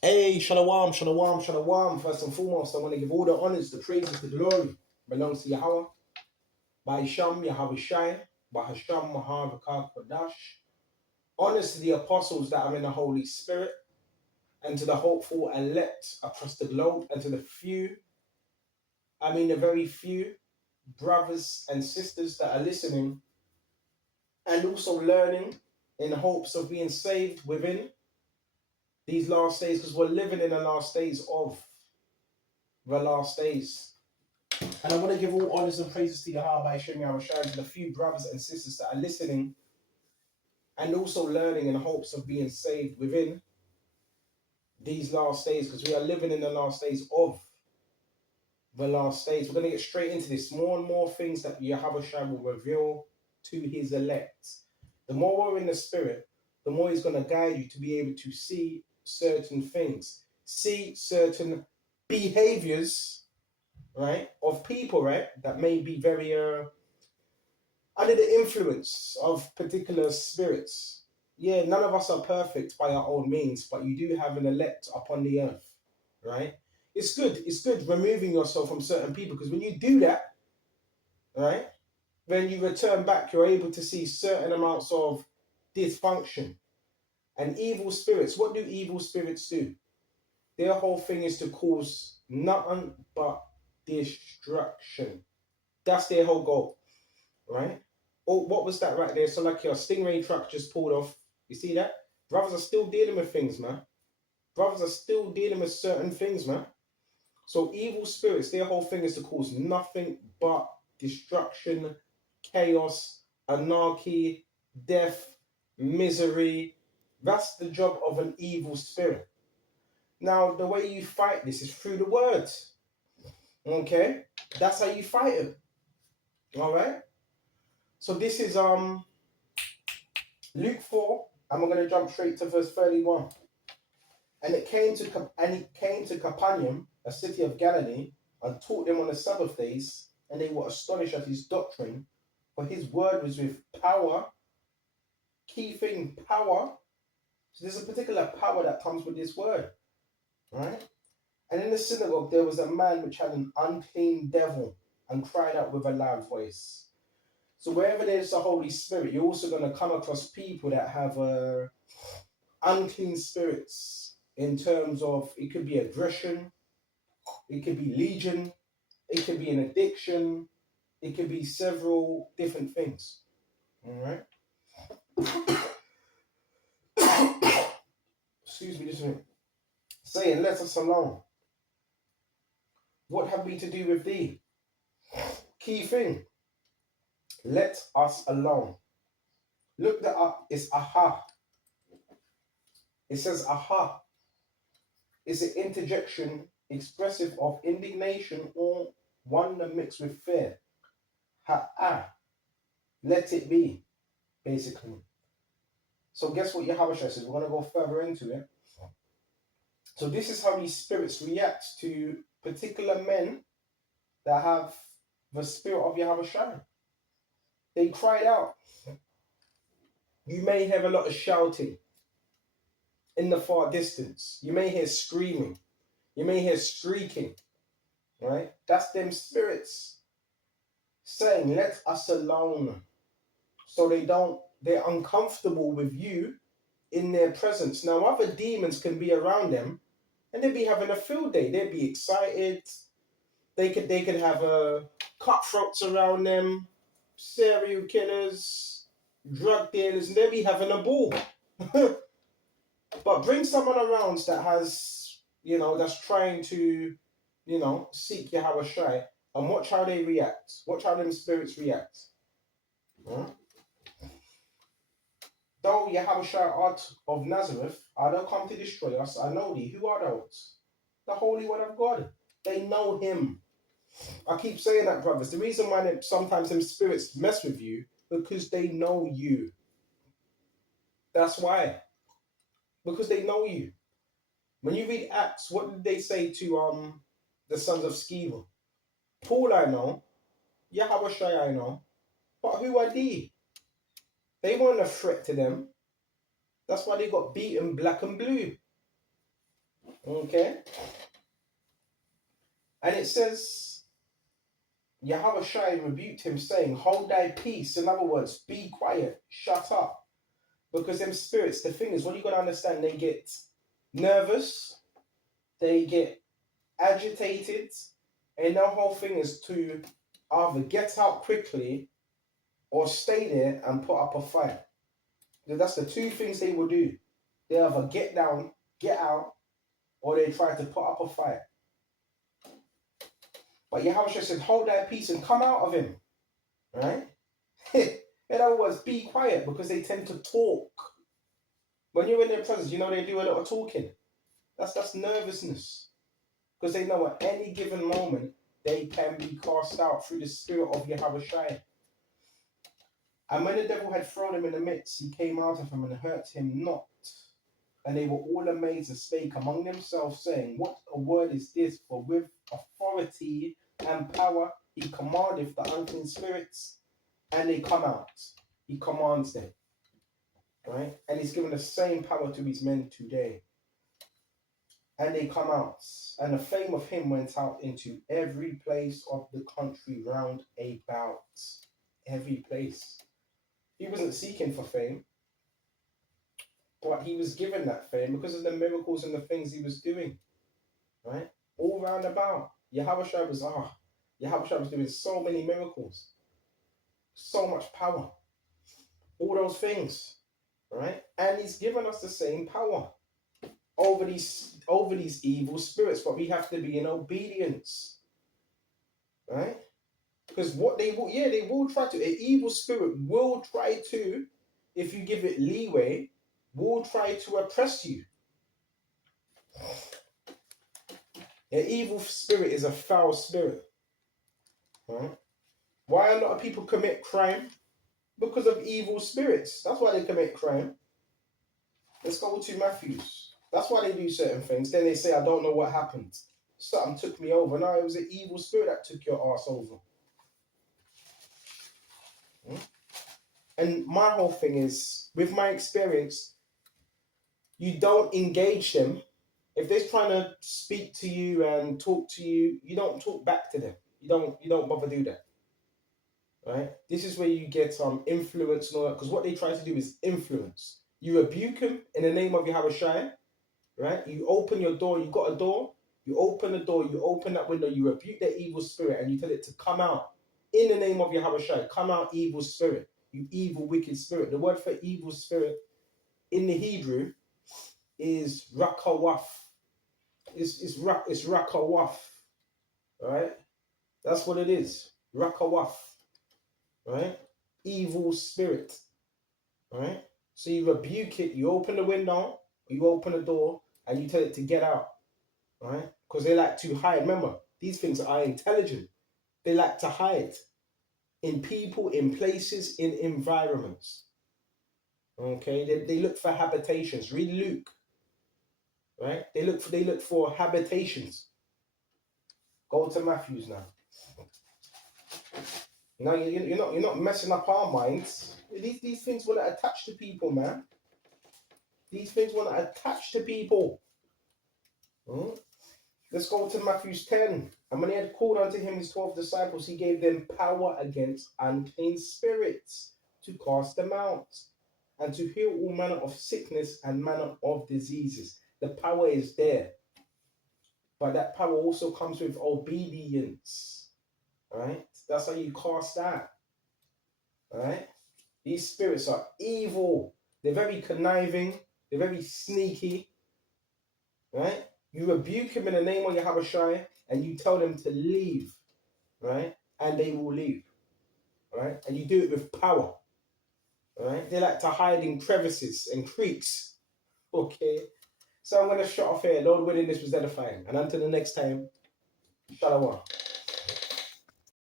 Hey, shalom, shalom, shalom. First and foremost, I want to give all the honors, the praises, the glory belongs to Yahweh. By Sham, YAHAWASHI, by Hasham, Mahavakar, Kodash. Honors to the apostles that are in the Holy Spirit, and to the hopeful elect across the globe, and to the few, the very few brothers and sisters that are listening and also learning in hopes of being saved within these last days, because we're living in the last days of the last days. And I want to give all honors and praises to Yahweh by showing our shine to the few brothers and sisters that are listening and also learning in hopes of being saved within these last days, because we are living in the last days of the last days. We're going to get straight into this. More and more things that Yahweh will reveal to his elect. The more we're in the spirit, the more he's going to guide you to be able to see certain things, see certain behaviors, right, of people, right, that may be very under the influence of particular spirits. Yeah, none of us are perfect by our own means, but you do have an elect upon the earth, right? It's good removing yourself from certain people, because when you do that, right, when you return back, you're able to see certain amounts of dysfunction and evil spirits. What do evil spirits do? Their whole thing is to cause nothing but destruction. That's their whole goal, right? Oh, what was that right there? So like your Stingray truck just pulled off. You see that? Brothers are still dealing with things, man. Brothers are still dealing with certain things, man. So evil spirits, their whole thing is to cause nothing but destruction, chaos, anarchy, death, misery. That's the job of an evil spirit. Now, the way you fight this is through the words. Okay? That's how you fight it. All right? So this is Luke 4, and we're going to jump straight to verse 31. And he came to Capernaum, a city of Galilee, and taught them on the Sabbath days, and they were astonished at his doctrine, for his word was with power. Key thing, power. So there's a particular power that comes with this word, right? And in the synagogue there was a man which had an unclean devil, and cried out with a loud voice. So wherever there's the Holy Spirit, you're also going to come across people that have unclean spirits, in terms of it could be aggression, it could be legion, it could be an addiction, it could be several different things. All right. Excuse me, just a minute. Saying, let us alone. What have we to do with thee? Key thing. Let us alone. Look that up. It's aha. It says aha. It's an interjection expressive of indignation or wonder mixed with fear. Ha-ah. Let it be, basically. So guess what Yahweh says? We're going to go further into it. So this is how these spirits react to particular men that have the spirit of Yahweh. They cried out. You may have a lot of shouting in the far distance. You may hear screaming. You may hear shrieking. Right? That's them spirits saying, let us alone. So they're uncomfortable with you in their presence. Now, other demons can be around them and they'd be having a field day. They'd be excited. They could have cutthroats around them, serial killers, drug dealers, and they'd be having a ball. But bring someone around that has, that's trying to, seek Yahweh Shai, and watch how they react. Watch how them spirits react. Huh? Thou Yahweh Shai art of Nazareth, art thou come to destroy us? I know thee. Who art thou? The Holy One of God. They know him. I keep saying that, brothers. The reason why sometimes them spirits mess with you, because they know you. That's why. Because they know you. When you read Acts, what did they say to the sons of Sceva? Paul I know, Yahweh Shai I know, but who are they? They weren't a threat to them. That's why they got beaten black and blue. Okay? And it says, YAHAWASHI rebuked him, saying, hold thy peace. In other words, be quiet, shut up. Because them spirits, the thing is, what you got to understand, they get nervous, they get agitated, and the whole thing is to either get out quickly or stay there and put up a fight. That's the two things they will do. They either get down, get out, or they try to put up a fight. But Yahushua said, hold thy peace and come out of him. Right? In other words, be quiet, because they tend to talk. When you're in their presence, you know they do a lot of talking. That's nervousness. Because they know at any given moment, they can be cast out through the spirit of Yahawashi. And when the devil had thrown him in the midst, he came out of him and hurt him not. And they were all amazed and spake among themselves, saying, what a word is this? For with authority and power he commandeth the unclean spirits, and they come out. He commands them. Right? And he's given the same power to his men today. And they come out. And the fame of him went out into every place of the country round about. Every place. He wasn't seeking for fame, but he was given that fame because of the miracles and the things he was doing. Right? All round about. Yahushua was doing so many miracles. So much power. All those things. Right? And he's given us the same power over these evil spirits, but we have to be in obedience. Right? Because what they will try to, an evil spirit will try to, if you give it leeway, will try to oppress you. An evil spirit is a foul spirit. Right? Why a lot of people commit crime? Because of evil spirits. That's why they commit crime. Let's go to Matthews. That's why they do certain things. Then they say, I don't know what happened. Something took me over. No, it was an evil spirit that took your ass over. And my whole thing is, with my experience, you don't engage them. If they're trying to speak to you and talk to you, you don't talk back to them. You don't bother do that. Right? This is where you get influence and all that, because what they try to do is influence. You rebuke them in the name of Yahawashi, right? You open your door, you got a door, you open the door, you open that window, you rebuke that evil spirit, and you tell it to come out in the name of Yahawashi. Come out, evil spirit, you evil, wicked spirit. The word for evil spirit in the Hebrew is rakawaf. It's rakawaf, right? That's what it is, rakawaf, right? Evil spirit, right? So you rebuke it, you open the window, you open the door, and you tell it to get out, right? Because they like to hide. Remember, these things are intelligent. They like to hide in people, in places, in environments. Okay, they look for habitations. Read Luke, right? They look for habitations. Go to Matthews now. Now you're not messing up our minds. These things want to attach to people, man. These things want to attach to people. Let's go to Matthew 10. And when he had called unto him his 12 disciples, he gave them power against unclean spirits to cast them out and to heal all manner of sickness and manner of diseases. The power is there. But that power also comes with obedience. Right? That's how you cast out. Right? These spirits are evil. They're very conniving. They're very sneaky. Right? You rebuke him in the name of Yahawashi and you tell them to leave. Right? And they will leave. Right? And you do it with power. Right? They like to hide in crevices and creeks. Okay? So I'm going to shut off here. Lord willing, this was edifying. And until the next time, shalom.